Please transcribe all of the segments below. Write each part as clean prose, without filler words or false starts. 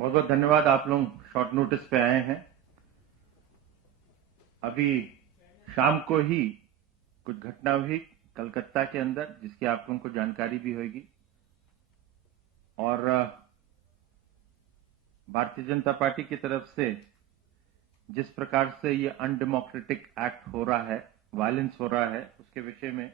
बहुत बहुत धन्यवाद। आप लोग शॉर्ट नोटिस पे आए हैं। अभी शाम को ही कुछ घटना हुई कलकत्ता के अंदर, जिसकी आप लोगों को जानकारी भी होगी। और भारतीय जनता पार्टी की तरफ से जिस प्रकार से ये अनडेमोक्रेटिक एक्ट हो रहा है, वायलेंस हो रहा है, उसके विषय में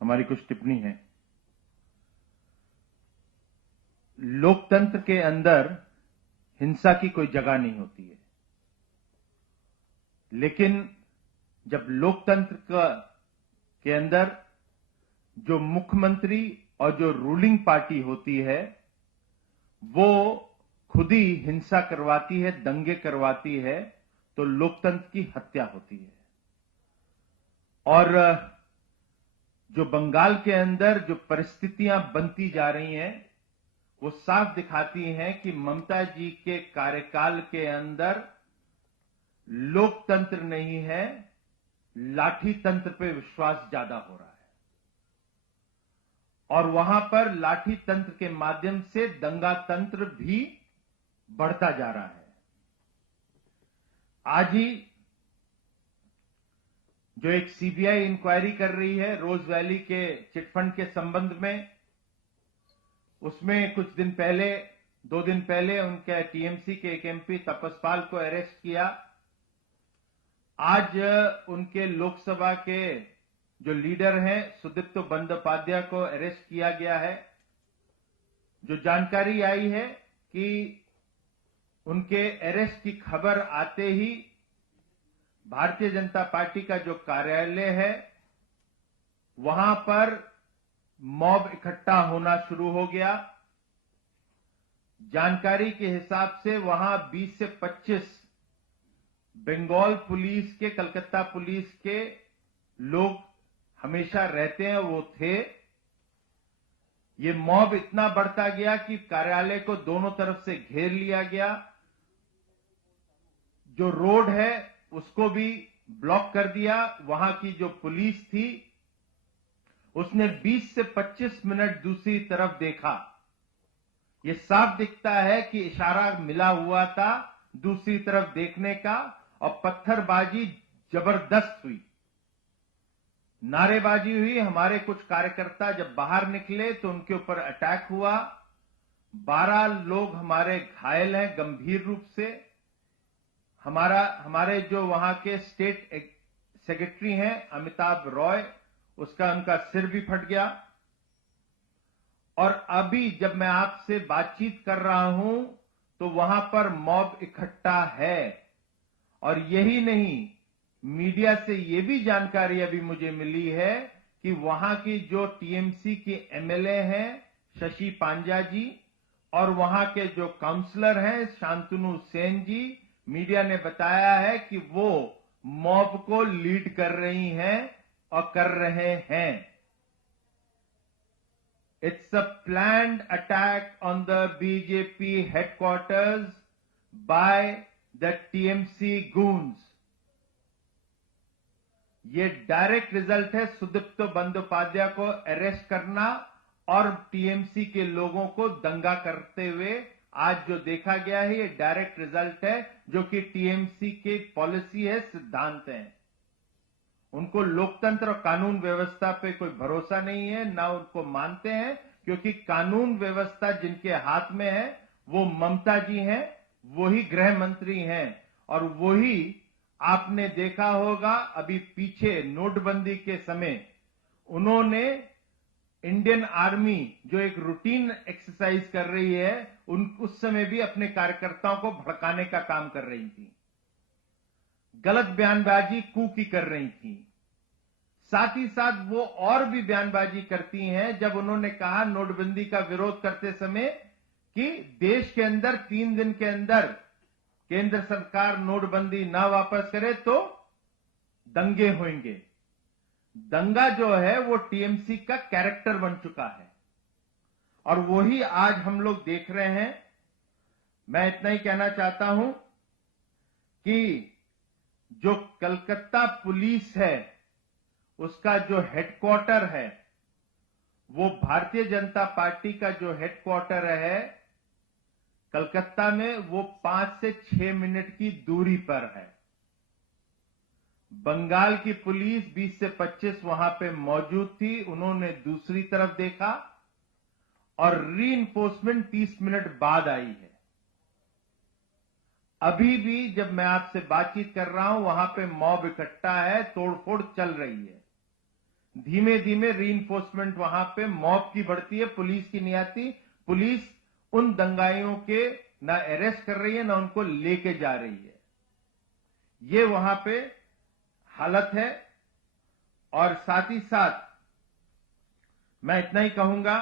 हमारी कुछ टिप्पणी है। लोकतंत्र के अंदर हिंसा की कोई जगह नहीं होती है, लेकिन जब लोकतंत्र के अंदर जो मुख्यमंत्री और जो रूलिंग पार्टी होती है वो खुद ही हिंसा करवाती है, दंगे करवाती है, तो लोकतंत्र की हत्या होती है। और जो बंगाल के अंदर जो परिस्थितियां बनती जा रही हैं वो साफ दिखाती हैं कि ममता जी के कार्यकाल के अंदर लोकतंत्र नहीं है, लाठी तंत्र पे विश्वास ज्यादा हो रहा है। और वहां पर लाठी तंत्र के माध्यम से दंगा तंत्र भी बढ़ता जा रहा है। आज ही जो एक सीबीआई इंक्वायरी कर रही है रोज वैली के चिटफंड के संबंध में, उसमें कुछ दिन पहले, 2 दिन पहले उनके टीएमसी के एक एमपी तपस्पाल को अरेस्ट किया। आज उनके लोकसभा के जो लीडर हैं सुदीप्त बंदोपाध्याय को अरेस्ट किया गया है। जो जानकारी आई है कि उनके अरेस्ट की खबर आते ही भारतीय जनता पार्टी का जो कार्यालय है वहां पर मॉब इकट्ठा होना शुरू हो गया। जानकारी के हिसाब से वहां 20 से 25 बंगाल पुलिस के, कलकत्ता पुलिस के लोग हमेशा रहते हैं, वो थे। ये मॉब इतना बढ़ता गया कि कार्यालय को दोनों तरफ से घेर लिया गया। जो रोड है उसको भी ब्लॉक कर दिया। वहां की जो पुलिस थी उसने 20 से 25 मिनट दूसरी तरफ देखा। ये साफ दिखता है कि इशारा मिला हुआ था दूसरी तरफ देखने का, और पत्थरबाजी जबरदस्त हुई, नारेबाजी हुई। हमारे कुछ कार्यकर्ता जब बाहर निकले तो उनके ऊपर अटैक हुआ। 12 लोग हमारे घायल हैं गंभीर रूप से। हमारे जो वहां के स्टेट सेक्रेटरी हैं अमिताभ रॉय, उनका सिर भी फट गया। और अभी जब मैं आपसे बातचीत कर रहा हूं तो वहां पर मॉब इकट्ठा है। और यही नहीं, मीडिया से यह भी जानकारी अभी मुझे मिली है कि वहां की जो टीएमसी की एमएलए हैं शशि पांजा जी, और वहां के जो काउंसलर हैं शांतनु सेन जी, मीडिया ने बताया है कि वो मॉब को लीड कर रही हैं और कर रहे हैं। It's a planned attack on the BJP headquarters by the TMC goons. ये डायरेक्ट रिजल्ट है सुदीप्त बंदोपाध्याय को अरेस्ट करना और टीएमसी के लोगों को दंगा करते हुए आज जो देखा गया है, ये डायरेक्ट रिजल्ट है, जो कि टीएमसी की पॉलिसी है, सिद्धांत है। उनको लोकतंत्र और कानून व्यवस्था पे कोई भरोसा नहीं है, ना उनको मानते हैं, क्योंकि कानून व्यवस्था जिनके हाथ में है वो ममता जी हैं, वही गृह मंत्री हैं। और वही आपने देखा होगा अभी पीछे नोटबंदी के समय उन्होंने इंडियन आर्मी जो एक रूटीन एक्सरसाइज कर रही है, उस समय भी अपने कार्यकर्ताओं को भड़काने का काम कर रही थी, गलत बयानबाजी की कर रही थी। साथ ही साथ वो और भी बयानबाजी करती हैं जब उन्होंने कहा नोटबंदी का विरोध करते समय कि देश के अंदर 3 दिन के अंदर केंद्र सरकार नोटबंदी ना वापस करे तो दंगे होंगे। दंगा जो है वो टीएमसी का कैरेक्टर बन चुका है और वही आज हम लोग देख रहे हैं। मैं इतना ही कहना चाहता हूं कि जो कलकत्ता पुलिस है उसका जो हेडक्वार्टर है, वो भारतीय जनता पार्टी का जो हेडक्वार्टर है कलकत्ता में वो 5 से 6 मिनट की दूरी पर है। बंगाल की पुलिस 20 से 25 वहां पे मौजूद थी, उन्होंने दूसरी तरफ देखा और रीइंफोर्समेंट 30 मिनट बाद आई है। अभी भी जब मैं आपसे बातचीत कर रहा हूं, वहां पे मॉब इकट्ठा है, तोड़फोड़ चल रही है। धीमे धीमे रीइंफोर्समेंट वहां पे मॉब की बढ़ती है, पुलिस की नहीं आती। पुलिस उन दंगाइयों के ना अरेस्ट कर रही है, ना उनको लेके जा रही है। ये वहां पे हालत है। और साथ ही साथ मैं इतना ही कहूंगा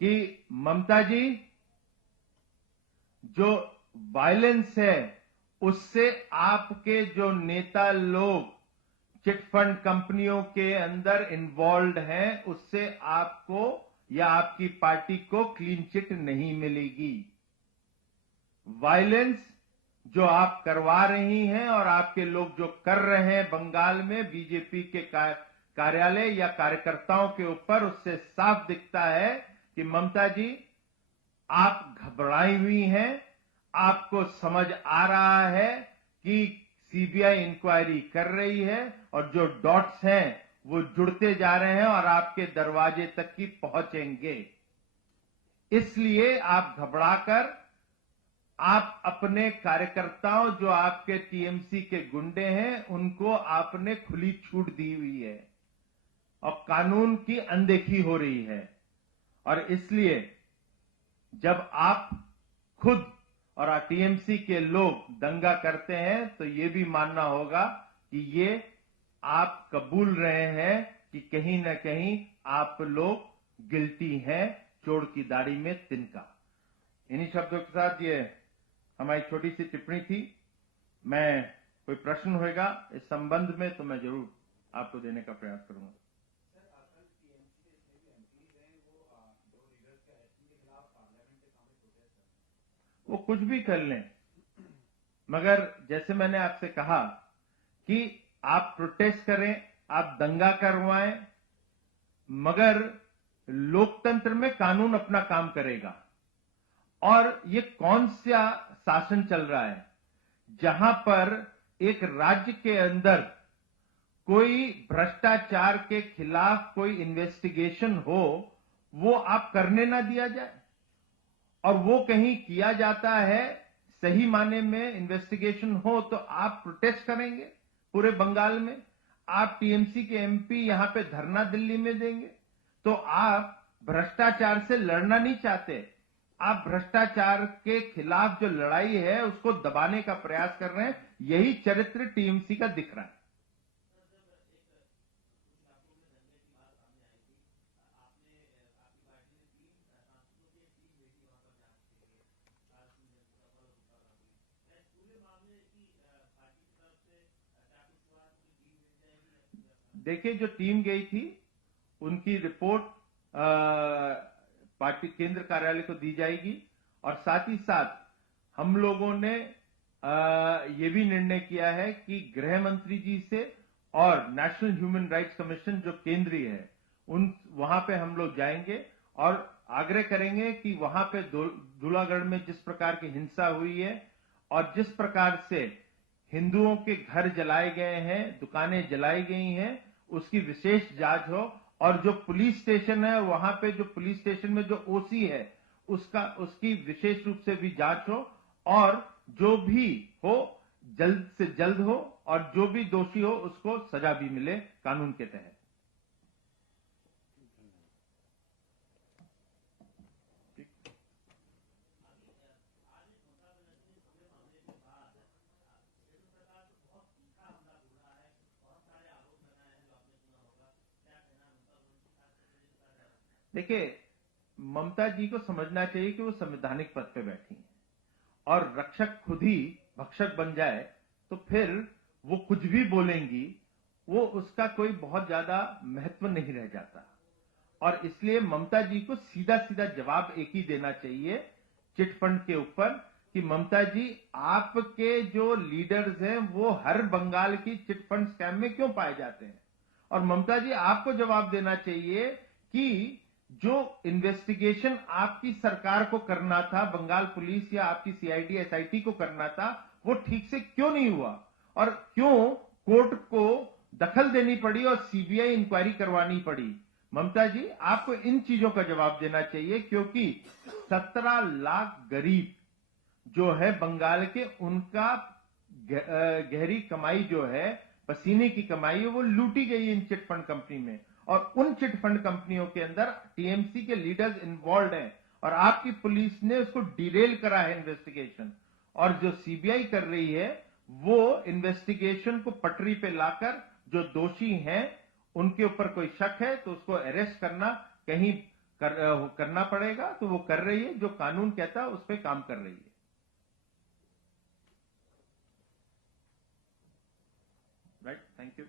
कि ममता जी, जो वायलेंस है उससे आपके जो नेता लोग चिट फंड कंपनियों के अंदर इन्वॉल्व हैं, उससे आपको या आपकी पार्टी को क्लीन चिट नहीं मिलेगी। वायलेंस जो आप करवा रही हैं और आपके लोग जो कर रहे हैं बंगाल में बीजेपी के कार्यालय या कार्यकर्ताओं के ऊपर, उससे साफ दिखता है कि ममता जी आप घबराई हुई हैं। आपको समझ आ रहा है कि सीबीआई इंक्वायरी कर रही है और जो डॉट्स हैं वो जुड़ते जा रहे हैं और आपके दरवाजे तक की पहुंचेंगे। इसलिए आप घबराकर आप अपने कार्यकर्ताओं, जो आपके टीएमसी के गुंडे हैं, उनको आपने खुली छूट दी हुई है और कानून की अनदेखी हो रही है। और इसलिए जब आप खुद और टीएमसी के लोग दंगा करते हैं तो ये भी मानना होगा कि ये आप कबूल रहे हैं कि कहीं न कहीं आप लोग गिल्टी हैं, चोर की दाढ़ी में तिनका। इन्हीं शब्दों के साथ ये हमारी छोटी सी टिप्पणी थी। मैं कोई प्रश्न होगा इस संबंध में तो मैं जरूर आपको देने का प्रयास करूंगा। वो कुछ भी कर लें, मगर जैसे मैंने आपसे कहा कि आप प्रोटेस्ट करें, आप दंगा करवाएं, मगर लोकतंत्र में कानून अपना काम करेगा। और ये कौन सा शासन चल रहा है जहां पर एक राज्य के अंदर कोई भ्रष्टाचार के खिलाफ कोई इन्वेस्टिगेशन हो, वो आप करने ना दिया जाए, और वो कहीं किया जाता है, सही माने में इन्वेस्टिगेशन हो तो आप प्रोटेस्ट करेंगे पूरे बंगाल में। आप टीएमसी के एमपी यहां पे धरना दिल्ली में देंगे, तो आप भ्रष्टाचार से लड़ना नहीं चाहते। आप भ्रष्टाचार के खिलाफ जो लड़ाई है उसको दबाने का प्रयास कर रहे हैं। यही चरित्र टीएमसी का दिख रहा है। देखिए, जो टीम गई थी उनकी रिपोर्ट पार्टी केंद्र कार्यालय को दी जाएगी। और साथ ही साथ हम लोगों ने ये भी निर्णय किया है कि गृह मंत्री जी से और नेशनल ह्यूमन राइट्स कमीशन जो केंद्रीय है वहां पे हम लोग जाएंगे और आग्रह करेंगे कि वहां पे दूलागढ़ में जिस प्रकार की हिंसा हुई है और जिस प्रकार से हिंदुओं के घर जलाए गए हैं, दुकानें जलाई गई हैं, उसकी विशेष जांच हो। और जो पुलिस स्टेशन है वहां पे, जो पुलिस स्टेशन में जो ओसी है उसकी विशेष रूप से भी जांच हो, और जो भी हो जल्द से जल्द हो, और जो भी दोषी हो उसको सजा भी मिले कानून के तहत। देखिए, ममता जी को समझना चाहिए कि वो संवैधानिक पद पे बैठी हैं, और रक्षक खुद ही भक्षक बन जाए तो फिर वो कुछ भी बोलेंगी, वो उसका कोई बहुत ज्यादा महत्व नहीं रह जाता। और इसलिए ममता जी को सीधा सीधा जवाब एक ही देना चाहिए चिट फंड के ऊपर कि ममता जी, आपके जो लीडर्स हैं वो हर बंगाल की चिट फंड स्कैम में क्यों पाए जाते हैं। और ममता जी, आपको जवाब देना चाहिए कि जो इन्वेस्टिगेशन आपकी सरकार को करना था, बंगाल पुलिस या आपकी सीआईडी एसआईटी को करना था, वो ठीक से क्यों नहीं हुआ और क्यों कोर्ट को दखल देनी पड़ी और सीबीआई इंक्वायरी करवानी पड़ी? ममता जी, आपको इन चीजों का जवाब देना चाहिए, क्योंकि 17 लाख गरीब जो है बंगाल के, उनका गहरी कमाई जो है, पसीने की कमाई है, वो लूटी गई इन चिटफंड कंपनी में। और उन चिटफंड कंपनियों के अंदर टीएमसी के लीडर्स इन्वॉल्व हैं और आपकी पुलिस ने उसको डिरेल करा है इन्वेस्टिगेशन। और जो सीबीआई कर रही है वो इन्वेस्टिगेशन को पटरी पे लाकर जो दोषी हैं उनके ऊपर कोई शक है तो उसको अरेस्ट करना कहीं करना पड़ेगा, तो वो कर रही है, जो कानून कहता है उस पर काम कर रही है। Right, thank you.